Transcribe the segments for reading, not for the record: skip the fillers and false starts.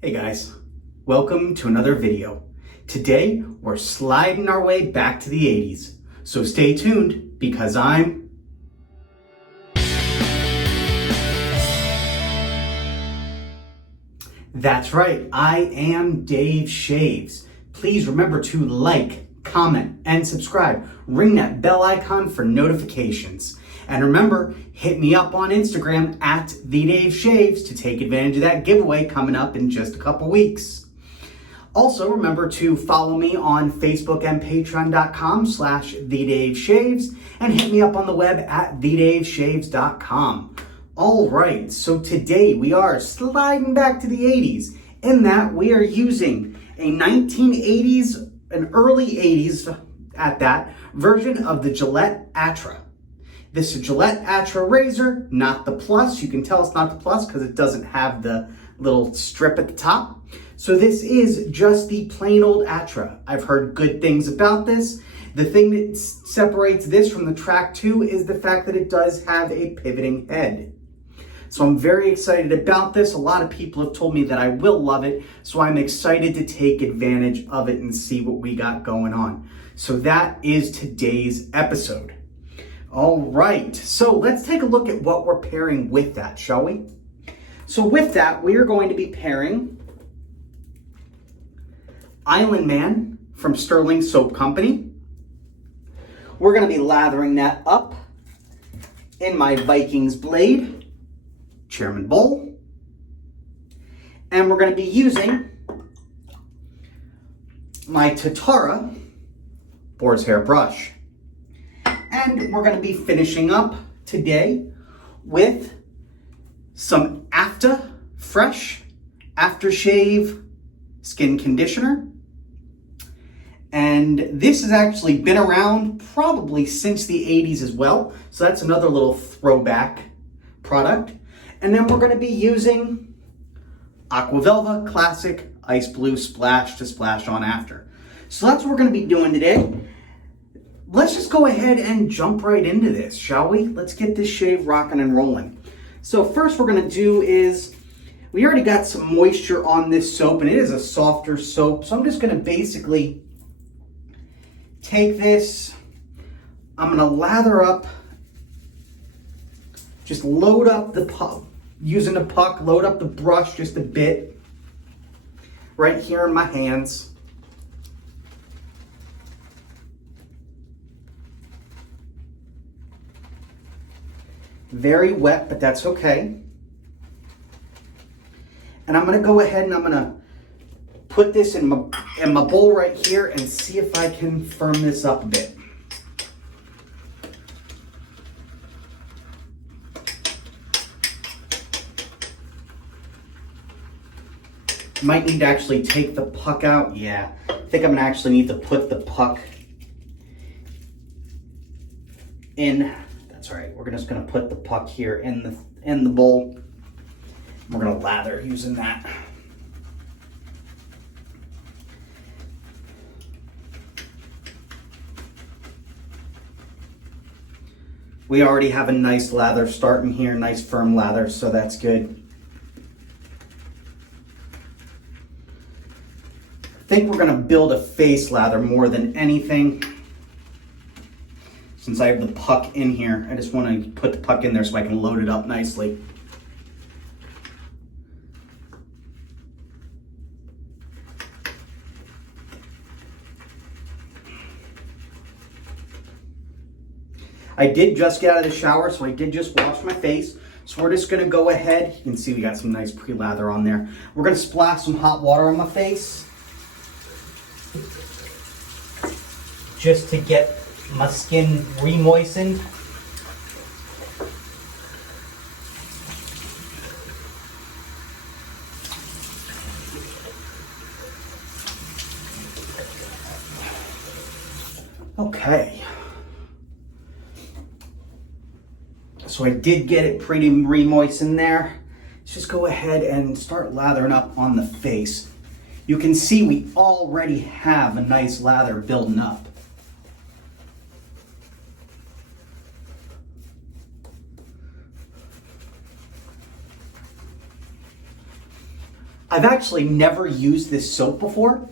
Hey guys, welcome to another video. Today we're sliding our way back to the 80s. So stay tuned because That's right, I am Dave Shaves. Please remember to like, comment, and subscribe. Ring that bell icon for notifications. And remember, hit me up on Instagram at @TheDaveShaves to take advantage of that giveaway coming up in just a couple weeks. Also, remember to follow me on Facebook and patreon.com/TheDaveShaves and hit me up on the web at TheDaveShaves.com. All right, so today we are sliding back to the 80s in that we are using a 1980s, an early 80s at that, version of the Gillette Atra. This is a Gillette Atra razor, not the Plus. You can tell it's not the Plus because it doesn't have the little strip at the top. So this is just the plain old Atra. I've heard good things about this. The thing that separates this from the Track 2 is the fact that it does have a pivoting head. So I'm very excited about this. A lot of people have told me that I will love it. So I'm excited to take advantage of it and see what we got going on. So that is today's episode. All right, so let's take a look at what we're pairing with that, shall we? So with that, we are going to be pairing Island Man from Stirling Soap Company. We're going to be lathering that up in my Vikings blade, Chairman Bowl. And we're going to be using my Tatara Boars hair brush. And we're going to be finishing up today with some Afta Fresh Aftershave Skin Conditioner. And this has actually been around probably since the 80s as well. So that's another little throwback product. And then we're going to be using Aqua Velva Classic Ice Blue Splash to splash on after. So that's what we're going to be doing today. Let's just go ahead and jump right into this, shall we? Let's get this shave rocking and rolling. So first we're going to do is, we already got some moisture on this soap, and it is a softer soap. So I'm just going to basically take this, I'm going to lather up, just load up the puck, using the puck, load up the brush just a bit, right here in my hands. Very wet, but that's okay. And I'm going to go ahead and I'm going to put this in my bowl right here and see if I can firm this up a bit. Might need to actually take the puck out. Yeah, I think I'm going to actually need to put the puck in. That's all right. We're just going to put the puck here in the bowl. We're going to lather using that. We already have a nice lather starting here, nice firm lather, so that's good. I think we're going to build a face lather more than anything. Since I have the puck in here, I just want to put the puck in there so I can load it up nicely. I did just get out of the shower, so I did just wash my face. So we're just going to go ahead. You can see we got some nice pre-lather on there. We're going to splash some hot water on my face, just to get my skin re-moistened. Okay. So I did get it pretty re-moistened there. Let's just go ahead and start lathering up on the face. You can see we already have a nice lather building up. I've actually never used this soap before,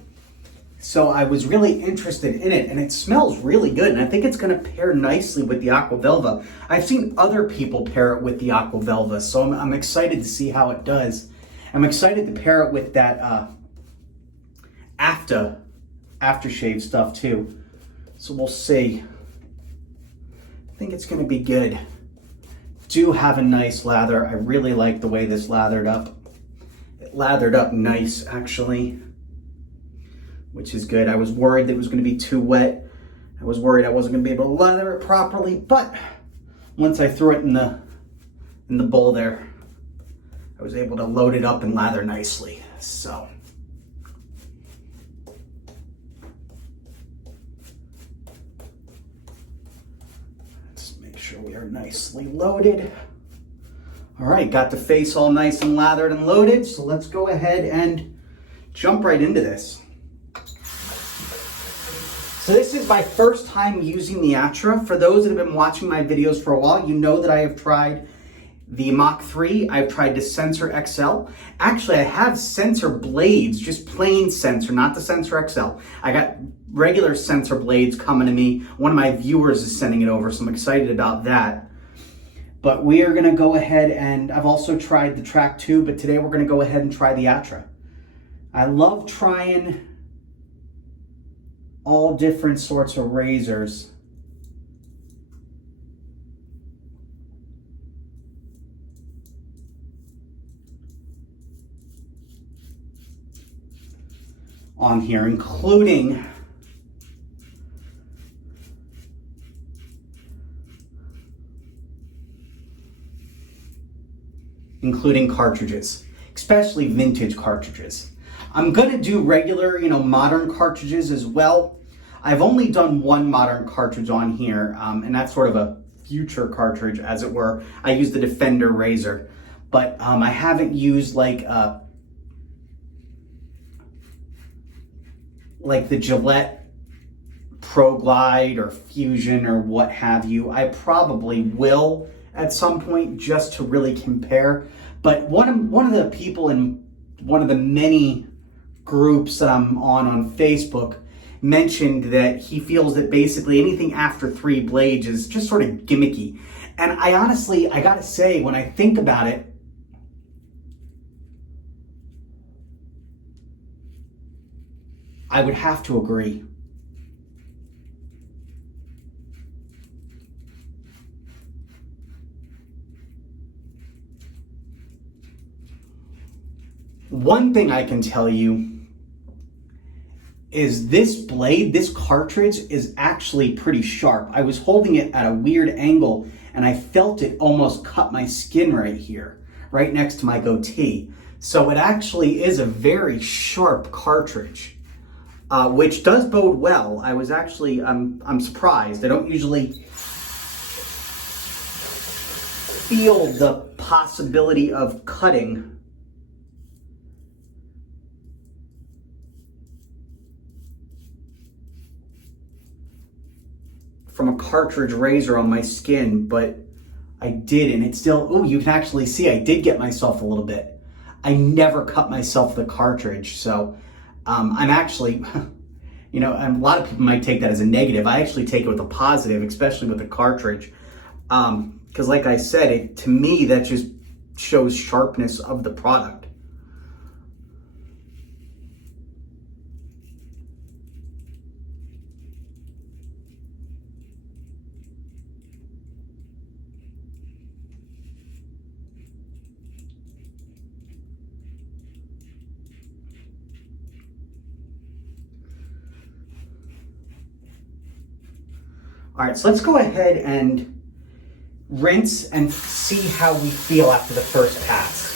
so I was really interested in it, and it smells really good, and I think it's going to pair nicely with the Aqua Velva. I've seen other people pair it with the Aqua Velva, so I'm excited to see how it does. I'm excited to pair it with that Afta Aftershave stuff too, so we'll see. I think it's going to be good. Do have a nice lather. I really like the way this lathered up. It lathered up nice, actually, which is good. I was worried that it was going to be too wet. I was worried I wasn't going to be able to lather it properly, but once I threw it in the bowl there, I was able to load it up and lather nicely. So let's make sure we are nicely loaded. All right, got the face all nice and lathered and loaded, so let's go ahead and jump right into this. So this is my first time using the Atra. For those that have been watching my videos for a while, you know that I have tried the Mach 3, I've tried the Sensor XL. Actually, I have Sensor blades, just plain Sensor, not the Sensor XL. I got regular Sensor blades coming to me. One of my viewers is sending it over, so I'm excited about that. But we are gonna go ahead and, I've also tried the Track 2, but today we're gonna go ahead and try the Atra. I love trying all different sorts of razors. On here, including cartridges, especially vintage cartridges. I'm gonna do regular, modern cartridges as well. I've only done one modern cartridge on here, and that's sort of a future cartridge, as it were. I use the Defender razor, but I haven't used like the Gillette Pro Glide or Fusion or what have you. I probably will at some point just to really compare. But one of the people in one of the many groups that I'm on Facebook mentioned that he feels that basically anything after 3 blades is just sort of gimmicky. And I honestly, I gotta say, when I think about it, I would have to agree. One thing I can tell you is this blade, this cartridge is actually pretty sharp. I was holding it at a weird angle and I felt it almost cut my skin right here, right next to my goatee. So it actually is a very sharp cartridge, which does bode well. I was actually, I'm surprised. I don't usually feel the possibility of cutting from a cartridge razor on my skin, but I did, and it's still, oh, you can actually see I did get myself a little bit. I never cut myself with a cartridge, so I'm actually, a lot of people might take that as a negative. I actually take it with a positive, especially with a cartridge, because like I said, to me, that just shows sharpness of the product. All right, so let's go ahead and rinse and see how we feel after the first pass.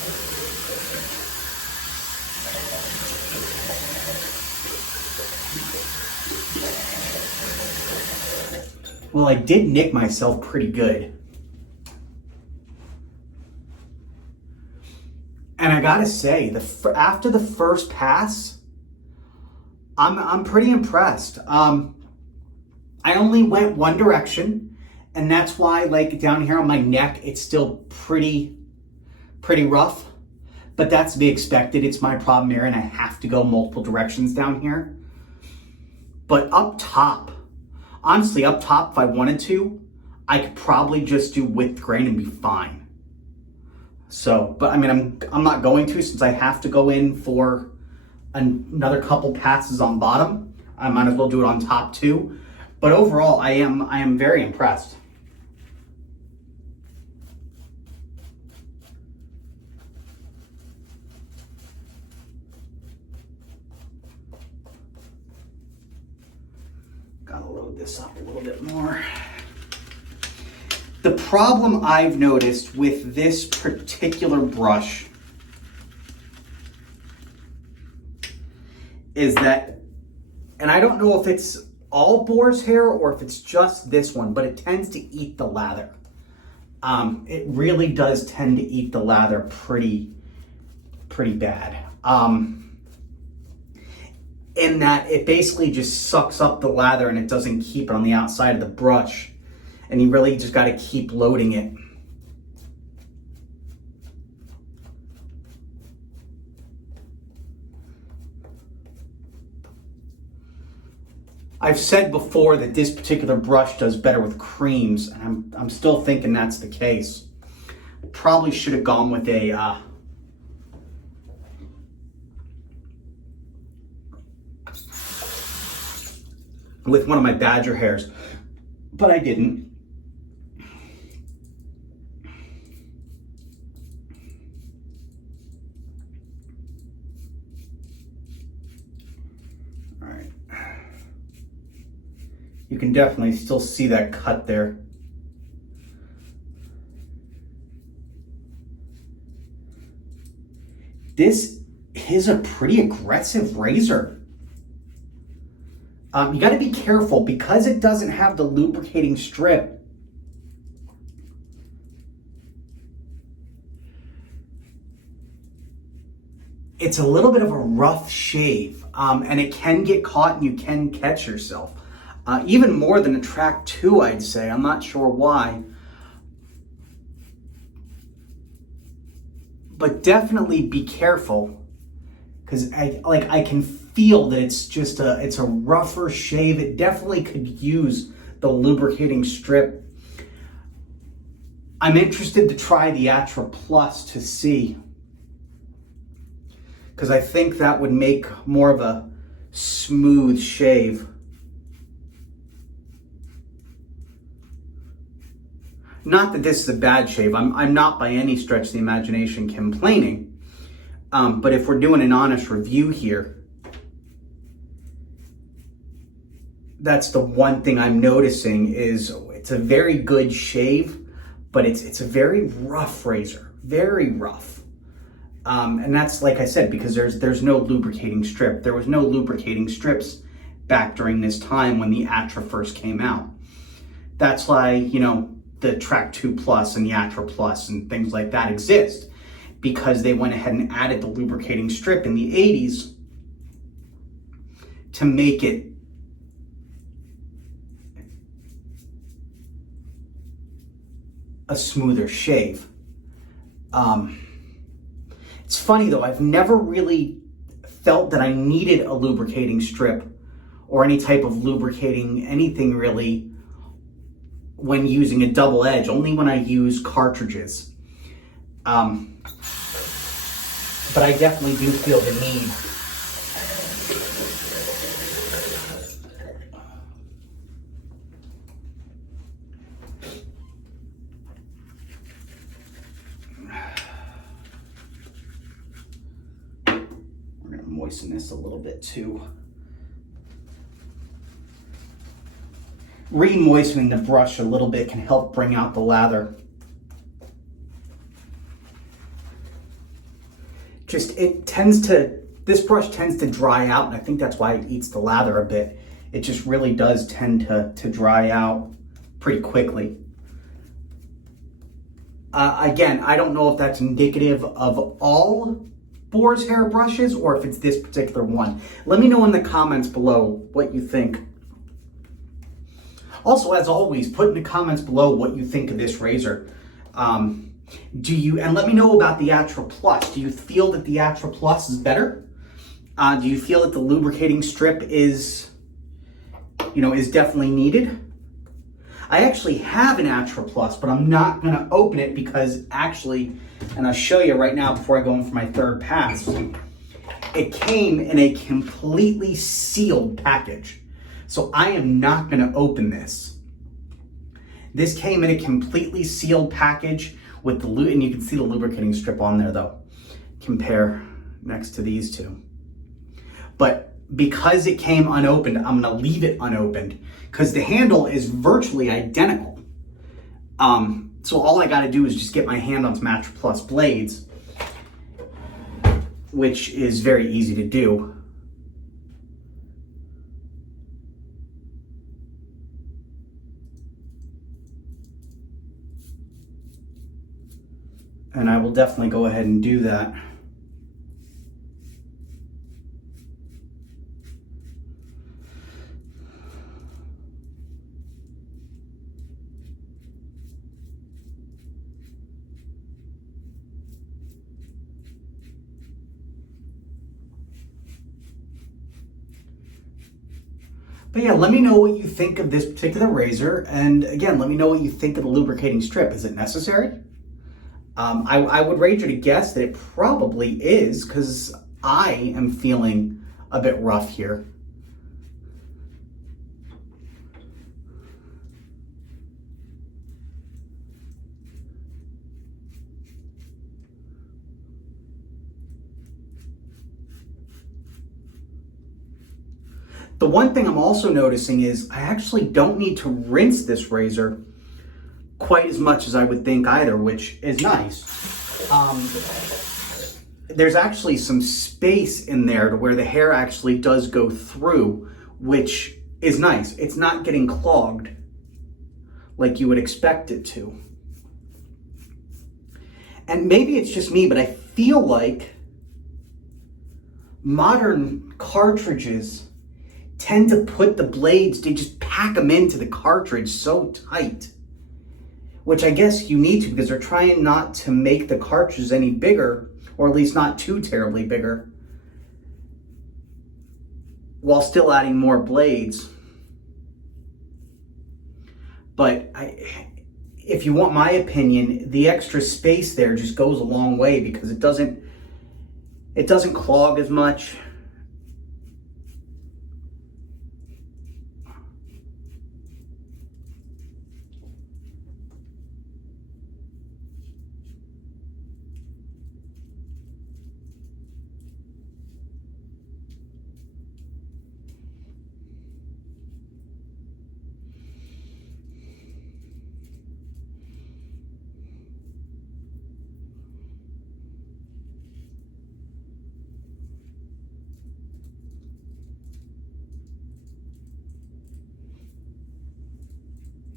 Well, I did nick myself pretty good. And I gotta say, after the first pass, I'm pretty impressed. I only went one direction, and that's why, like, down here on my neck, it's still pretty rough. but that's to be expected. It's my problem area and I have to go multiple directions down here. But up top, honestly, up top, if I wanted to, I could probably just do width grain and be fine. So, but I mean, I'm not going to, since I have to go in for another couple passes on bottom. I might as well do it on top too. But overall, I am very impressed. Gotta load this up a little bit more. The problem I've noticed with this particular brush is that, and I don't know if it's all boar's hair or if it's just this one, but it tends to eat the lather. It really does tend to eat the lather pretty bad. In that it basically just sucks up the lather and it doesn't keep it on the outside of the brush. And you really just got to keep loading it. I've said before that this particular brush does better with creams, and I'm still thinking that's the case. Probably should have gone with a with one of my badger hairs, but I didn't. All right. You can definitely still see that cut there. This is a pretty aggressive razor. You got to be careful because it doesn't have the lubricating strip. It's a little bit of a rough shave, and it can get caught and you can catch yourself. Even more than a track 2, I'd say. I'm not sure why. But definitely be careful, because I can feel that it's just it's a rougher shave. It definitely could use the lubricating strip. I'm interested to try the Atra Plus to see, because I think that would make more of a smooth shave. Not that this is a bad shave. I'm not by any stretch of the imagination complaining. But if we're doing an honest review here, that's the one thing I'm noticing is it's a very good shave, but it's a very rough razor, very rough. And that's, like I said, because there's no lubricating strip. There was no lubricating strips back during this time when the Atra first came out. That's why, you know, the Track 2 Plus and the Atra Plus and things like that exist, because they went ahead and added the lubricating strip in the 80s to make it a smoother shave. It's funny though, I've never really felt that I needed a lubricating strip or any type of lubricating anything really when using a double edge, only when I use cartridges. But I definitely do feel the need. We're gonna moisten this a little bit too. Re-moistening the brush a little bit can help bring out the lather. This brush tends to dry out, and I think that's why it eats the lather a bit. It just really does tend to dry out pretty quickly. Again, I don't know if that's indicative of all boar's hair brushes or if it's this particular one. Let me know in the comments below what you think. Also, as always, put in the comments below what you think of this razor. And let me know about the Atra Plus. Do you feel that the Atra Plus is better? Do you feel that the lubricating strip is definitely needed? I actually have an Atra Plus, but I'm not going to open it because actually, and I'll show you right now before I go in for my third pass, it came in a completely sealed package. So I am not going to open this. This came in a completely sealed package with and you can see the lubricating strip on there though. Compare next to these two. But because it came unopened, I'm gonna leave it unopened because the handle is virtually identical. So all I gotta do is just get my hand on some Atra Plus blades, which is very easy to do. And I will definitely go ahead and do that. But yeah, let me know what you think of this particular razor. And again, let me know what you think of the lubricating strip. Is it necessary? I would wager to guess that it probably is because I am feeling a bit rough here. The one thing I'm also noticing is I actually don't need to rinse this razor quite as much as I would think either, which is nice. There's actually some space in there to where the hair actually does go through, which is nice. It's not getting clogged like you would expect it to. And maybe it's just me, but I feel like modern cartridges tend to put the blades, they just pack them into the cartridge so tight, which I guess you need to because they're trying not to make the cartridges any bigger, or at least not too terribly bigger, while still adding more blades. But if you want my opinion, the extra space there just goes a long way because it doesn't clog as much.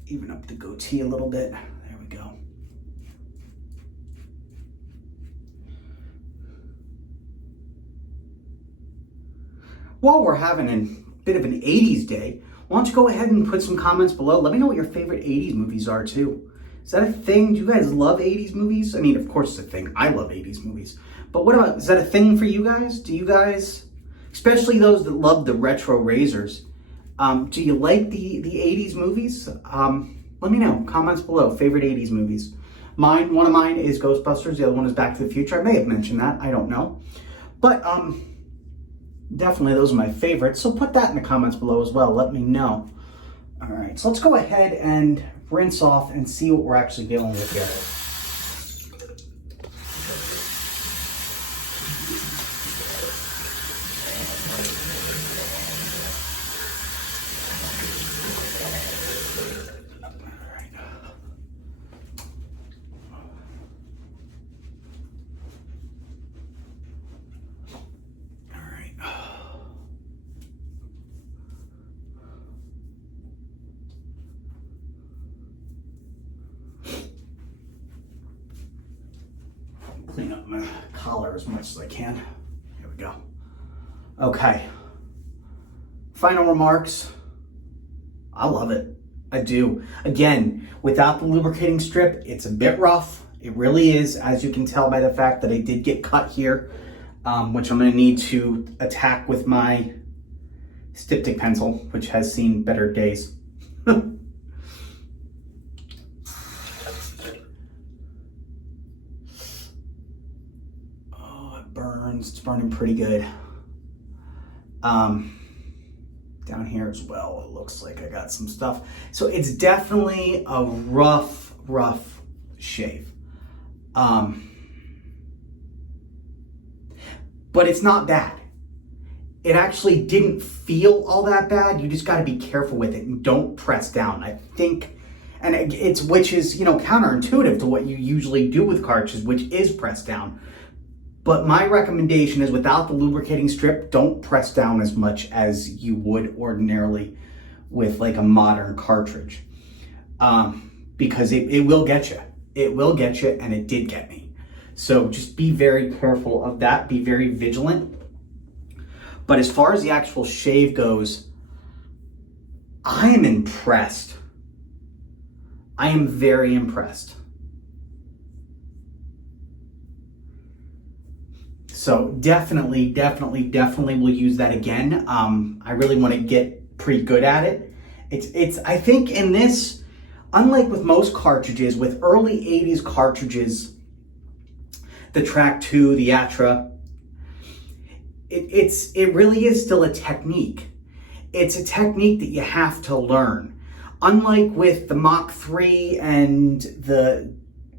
Even up the goatee a little bit. There we go. While we're having a bit of an 80s day, why don't you go ahead and put some comments below. Let me know what your favorite 80s movies are too. Is that a thing? Do you guys love 80s movies? I mean, of course it's a thing. I love 80s movies. But what about, is that a thing for you guys? Do you guys, especially those that love the retro razors, do you like the 80s movies? Let me know. Comments below. Favorite 80s movies. One of mine is Ghostbusters. The other one is Back to the Future. I may have mentioned that. I don't know. But definitely those are my favorites. So put that in the comments below as well. Let me know. All right. So let's go ahead and rinse off and see what we're actually dealing with here. Clean up my collar as much as I can. Here we go. Okay. Final remarks. I love it. I do. Again, without the lubricating strip, it's a bit rough. It really is, as you can tell by the fact that I did get cut here, which I'm going to need to attack with my styptic pencil, which has seen better days. Oh, it burns. It's burning pretty good. Down here as well, it looks like I got some stuff. So it's definitely a rough shave. But it's not bad. It actually didn't feel all that bad. You just got to be careful with it and don't press down. I think, and which is, you know, counterintuitive to what you usually do with cartridges, which is press down. But my recommendation is, without the lubricating strip, don't press down as much as you would ordinarily with like a modern cartridge. Because it will get you. It will get you, and it did get me. So just be very careful of that. Be very vigilant. But as far as the actual shave goes, I am impressed. I am very impressed. So definitely will use that again. I really want to get pretty good at it. It's I think in this, unlike with most cartridges, with early 80s cartridges, the Track 2, the Atra, it really is still a technique. It's a technique that you have to learn. Unlike with the Mach 3 and the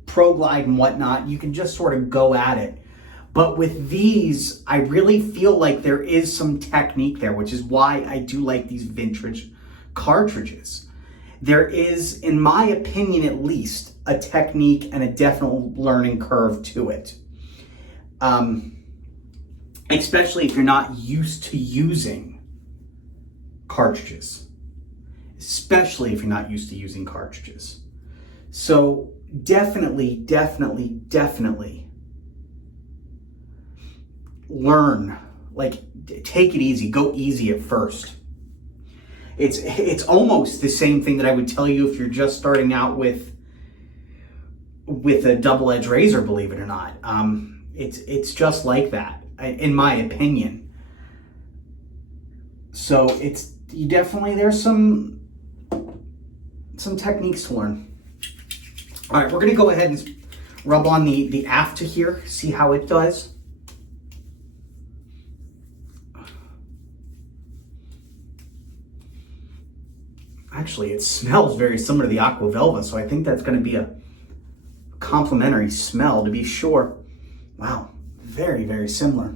Pro Glide and whatnot, you can just sort of go at it. But with these, I really feel like there is some technique there, which is why I do like these vintage cartridges. There is, in my opinion at least, a technique and a definite learning curve to it. Especially if you're not used to using cartridges. Especially if you're not used to using cartridges. So definitely learn, like, take it easy, go easy at first. It's almost the same thing that I would tell you if you're just starting out with a double-edged razor, believe it or not. It's just like that, in my opinion. So there's some techniques to learn. All right, we're gonna go ahead and rub on the Afta here, see how it does. Actually, it smells very similar to the Aqua Velva, so I think that's going to be a complementary smell, to be sure. Wow, very similar.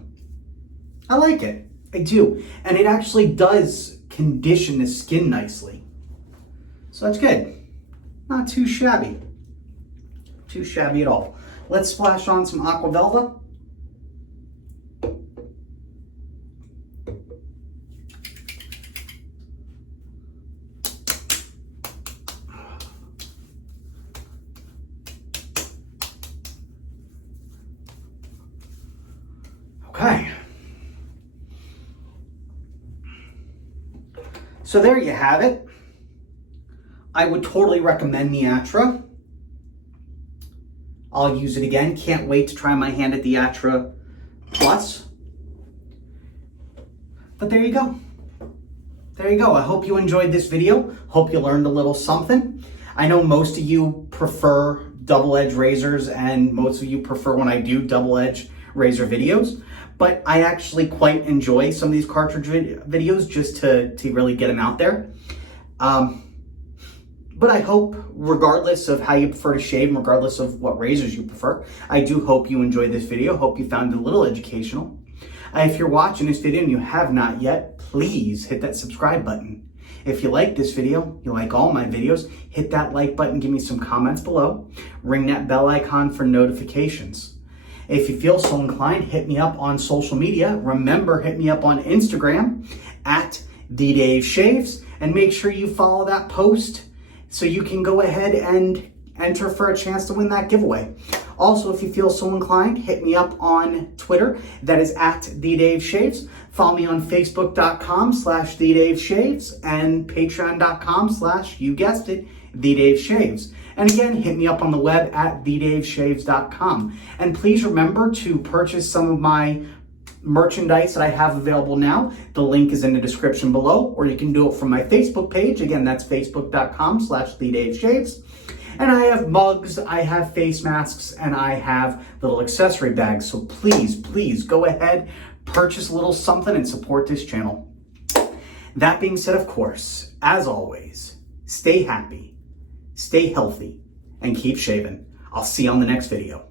I like it. I do. And it actually does condition the skin nicely. So that's good. Not too shabby. Too shabby at all. Let's splash on some Aqua Velva. Okay. So there you have it. I would totally recommend the Atra. I'll use it again. Can't wait to try my hand at the Atra Plus. But there you go. There you go. I hope you enjoyed this video. Hope you learned a little something. I know most of you prefer double-edged razors, and most of you prefer when I do double-edged razor videos. But I actually quite enjoy some of these cartridge videos just to really get them out there. But I hope, regardless of how you prefer to shave, regardless of what razors you prefer, I do hope you enjoyed this video. Hope you found it a little educational. If you're watching this video and you have not yet, please hit that subscribe button. If you like this video, you like all my videos, hit that like button, give me some comments below. Ring that bell icon for notifications. If you feel so inclined, hit me up on social media. Remember, hit me up on Instagram at TheDaveShaves, and make sure you follow that post so you can go ahead and enter for a chance to win that giveaway. Also, if you feel so inclined, hit me up on Twitter. That is at TheDaveShaves. Follow me on Facebook.com/TheDaveShaves and Patreon.com/ you guessed it, The Dave Shaves. And again, hit me up on the web at thedaveshaves.com. And please remember to purchase some of my merchandise that I have available now. The link is in the description below, or you can do it from my Facebook page. Again, that's facebook.com/thedaveshaves. And I have mugs, I have face masks, and I have little accessory bags. So please go ahead, purchase a little something and support this channel. That being said, of course, as always, stay happy, stay healthy, and keep shaving. I'll see you on the next video.